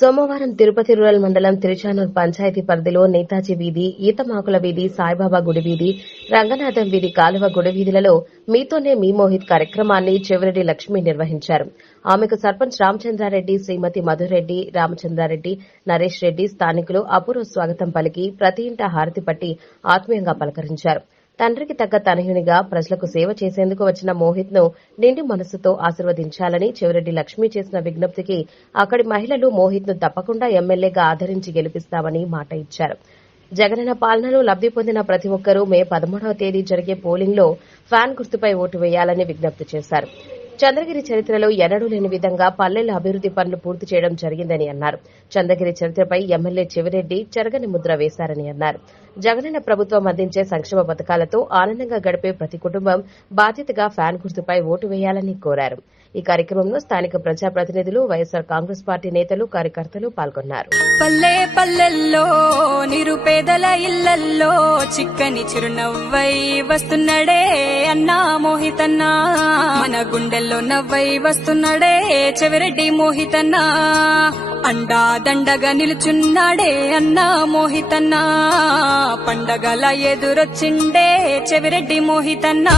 సోమవారం తిరుపతి రూరల్ మండలం తిరుచానూర్ పంచాయతీ పరిధిలో నేతాజీ వీధి, ఈతమాకుల వీధి, సాయిబాబా గుడి వీధి, రంగనాథం వీధి, కాలువ గుడి వీధులలో మీతోనే మీ మోహిత్ కార్యక్రమాన్ని చెవిరెడ్డి లక్ష్మి నిర్వహించారు. ఆమెకు సర్పంచ్ రామచంద్రారెడ్డి, శ్రీమతి మధురెడ్డి, రామచంద్రారెడ్డి, నరేష్ రెడ్డి స్థానికులు అపూర్వ స్వాగతం పలికి ప్రతి ఇంటా హారతి పట్టి ఆత్మీయంగా పలకరించారు. తండ్రికి తగ్గ తనయునిగా ప్రజలకు సేవ చేసేందుకు వచ్చిన మోహిత్ ను నిండు మనస్సుతో ఆశీర్వదించాలని చెవిరెడ్డి లక్ష్మి చేసిన విజ్ఞప్తికి అక్కడి మహిళలు మోహిత్ ను తప్పకుండా ఎమ్మెల్యేగా ఆదరించి గెలిపిస్తామని మాట ఇచ్చారు. జగనన్న పాలనలో లబ్ది పొందిన ప్రతి ఒక్కరూ మే 13వ తేదీ జరిగే పోలింగ్ లో ఫ్యాన్ గుర్తుపై ఓటు వేయాలని విజ్ఞప్తి చేశారు. చంద్రగిరి చరిత్రలో ఎన్నడూ లేని విధంగా పల్లెల అభివృద్ది పనులు పూర్తి చేయడం జరిగిందని అన్నారు. చంద్రగిరి చరిత్రపై ఎమ్మెల్యే చెవిరెడ్డి చెరగని ముద్ర వేశారని అన్నారు. జగనన్న ప్రభుత్వం అందించే సంక్షేమ పథకాలతో ఆనందంగా గడిపే ప్రతి కుటుంబం బాధ్యతగా ఫ్యాన్ గుర్తుపై ఓటు వేయాలని కోరారు. ఈ కార్యక్రమంలో స్థానిక ప్రజాప్రతినిధులు, వైఎస్సార్ కాంగ్రెస్ పార్టీ నేతలు, కార్యకర్తలు పాల్గొన్నారు. పల్లె పల్లెల్లో నిరుపేదల ఇళ్లల్లో చిక్కని చిరునవ్వై వస్తున్నాడే అన్నా మోహితన్నా, మన గుండెల్లో నవ్వై వస్తున్నాడే చెవిరెడ్డి మోహితన్నా, అండా దండగా నిలుచున్నాడే అన్నా మోహితన్నా, పండగల ఎదురొచ్చిండే చెవిరెడ్డి మోహితన్నా.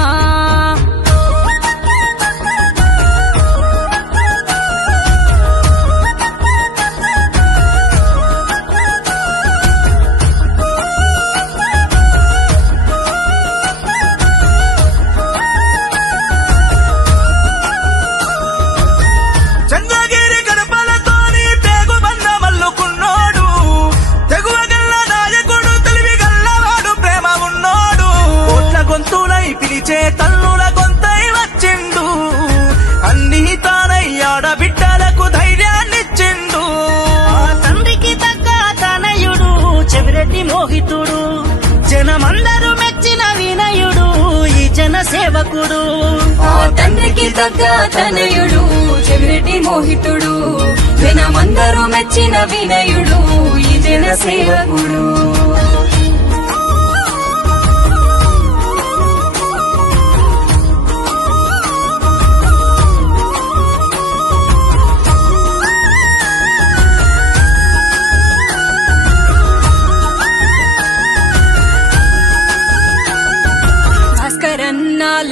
తల్లుల గొంతై వచ్చిండు, అన్ని తానై ఆడబిడ్డలకు ధైర్యాన్నిచ్చిండు. తండ్రికి తగ్గ తనయుడు చెవిరెడ్డి మోహితుడు, జనమందరూ మెచ్చిన వినయుడు ఈ జన సేవకుడు. తండ్రికి తగ్గ తనయుడు చెవిరెడ్డి మోహితుడు, జనమందరూ మెచ్చిన వినయుడు ఈ జన సేవకుడు.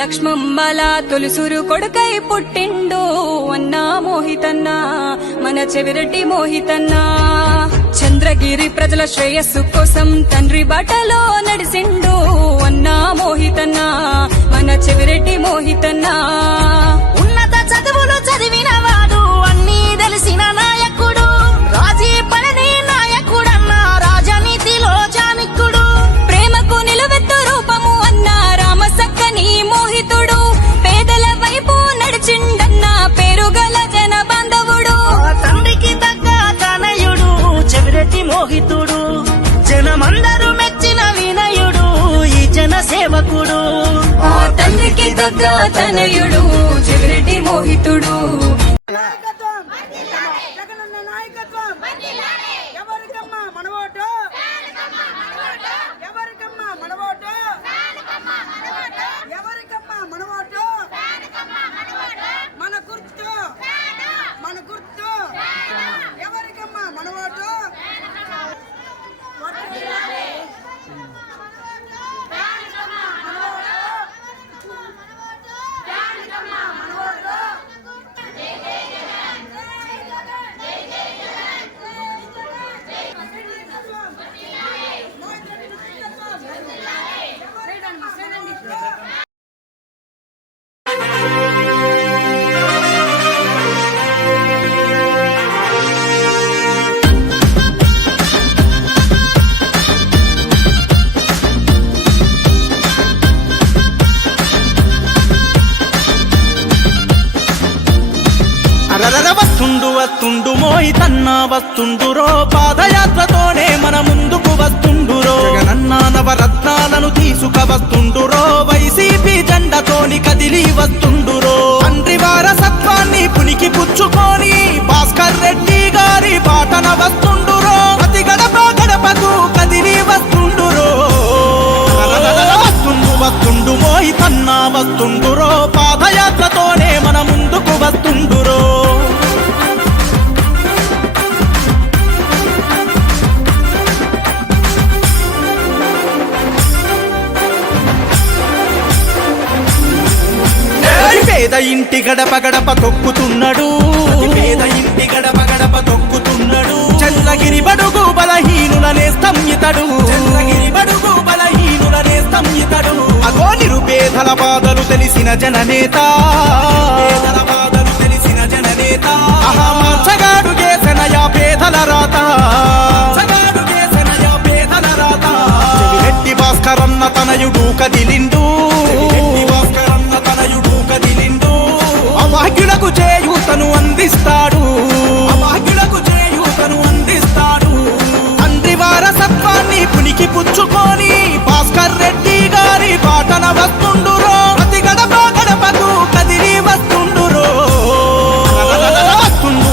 లక్ష్మమ్మల తొలుసురు కొడుకై పుట్టిండు అన్నా మోహితన్నా, మన చెవిరెడ్డి మోహితన్నా. చంద్రగిరి ప్రజల శ్రేయస్సు కోసం తండ్రి బాటలో నడిసిండు అన్నా మోహితన్నా, మన చెవిరెడ్డి మోహితన్నా. ఉన్నత చదువులు చదివిన వాడు, అన్నీ తెలిసిన నాయకుడు, రాజీ పడని నాయకుడన్న రాజనీతిలో చాణిక్యుడు, ప్రేమకు నిలువెత్తు రూపము అన్నా రామసక్కని మోహితుడు, పేదల వైపు నడిచిండన్న పేరుగల జన బాంధవుడు. తండ్రికి తగ్గ తనయుడు చెవిరెడ్డి మోహితుడు, జనమందరూ మెచ్చిన వినయుడు ఈ జన సేవకుడు. తండ్రికి తగ్గ తనయుడు చెవిరెడ్డి మోహితుడు. జగనన్న నాయకత్వం ఎవరికమ్మా మన ఓటు, ఎవరికమ్మా మన ఓటు, ఎవరికమ్మా మన ఓటు, మన గుర్తు, మన గుర్తు, ఎవరికమ్మా మన ఓటు. వస్తుండు వస్తుండు మోహితన్నా వస్తుండురో, పాదయాత్రతోనే మన ముందుకు వస్తుండురో. జగనన్న నవరత్నాలను తీసుక వస్తుండురో, వైసీపీ జెండతోని కదిలి వస్తుండురో. తండ్రి వారసత్వాన్ని పునికి పుచ్చుకొని భాస్కర్ రెడ్డి గారి బాటన వస్తుండురో, ప్రతి గడప గడపకు కదిలి వస్తుండురో. వస్తుండు వస్తుండు మోహితన్నా వస్తుండురో, పాదయాత్రతోనే మన ముందుకు వస్తుండురో. ఇంటి గడప గడప తొక్కుతున్నాడు పేద ఇంటి గడప గడప తొక్కుతున్నాడు చంద్రగిరి బడుగు బలహీనులనే స్తంభితడు చంద్రగిరి బడుగు బలహీనులనే స్తంభితడు అగో నిరుపేదల బాధలు తెలిసిన జననేత పేదల బాధలు తెలిసిన జననేత మార్చగాడు చేసనయా పేదల రాత మార్చగాడు చేసనయా పేదల రాత చెవిరెడ్డి భాస్కరన్న తనయుడు కదిలిండు చెవిరెడ్డి భాస్కరన్న తనయుడు కదిలిండు అభాగ్యులకు చేయూతను అందిస్తాడు అభాగ్యులకు చేయూతను అందిస్తాడు తండ్రి వారసత్వాన్ని పునికి పుచ్చుకొని భాస్కర్ రెడ్డి గారి బాటన వస్తుండురో ప్రతి గడప గడపకు కదిలి వస్తుండురో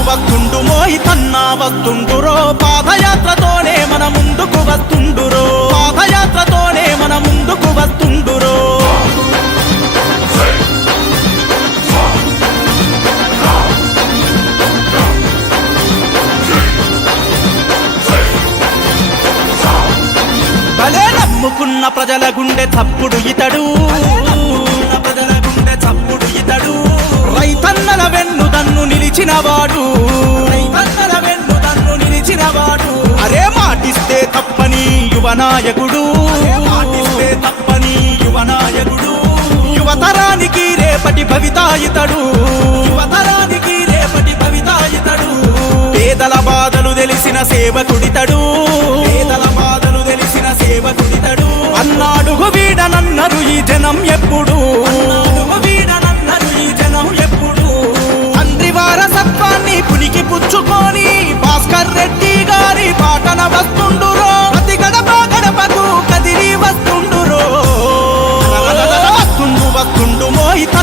వస్తుండు మోహితన్నా వస్తుండురో పాదయాత్రతోనే మన ముందుకు వస్తుండురో పాదయాత్రతోనే మన ముందుకు వస్తుండురో భలే నమ్ముకున్న ప్రజల గుండె చప్పుడు ఇతడు ప్రజల గుండె చప్పుడు ఇతడు రైతన్నల వెన్నుదన్ను నిలిచినవాడు రైతన్నల వెన్నుదన్ను నిలిచినవాడు అరే మాటిస్తే తప్పని యువనాయకుడు మాటిస్తే తప్పని యువనాయకుడు యువతరానికి రేపటి భవితాయితడు యువతరానికి రేపటి భవితాయితడు పేదల బాధలు తెలిసిన సేవకుడితడు పేదల బాధలు తెలిసిన సేవకుడితడు అన్నాడుగు వీడనన్నరు ఈ జనం ఎప్పుడు వీడనన్నరు ఈ జనం ఎప్పుడు తండ్రి వారసత్వాన్ని పునికి పుచ్చుకొని భాస్కర్ రెడ్డి గారి బాటన వస్తుండు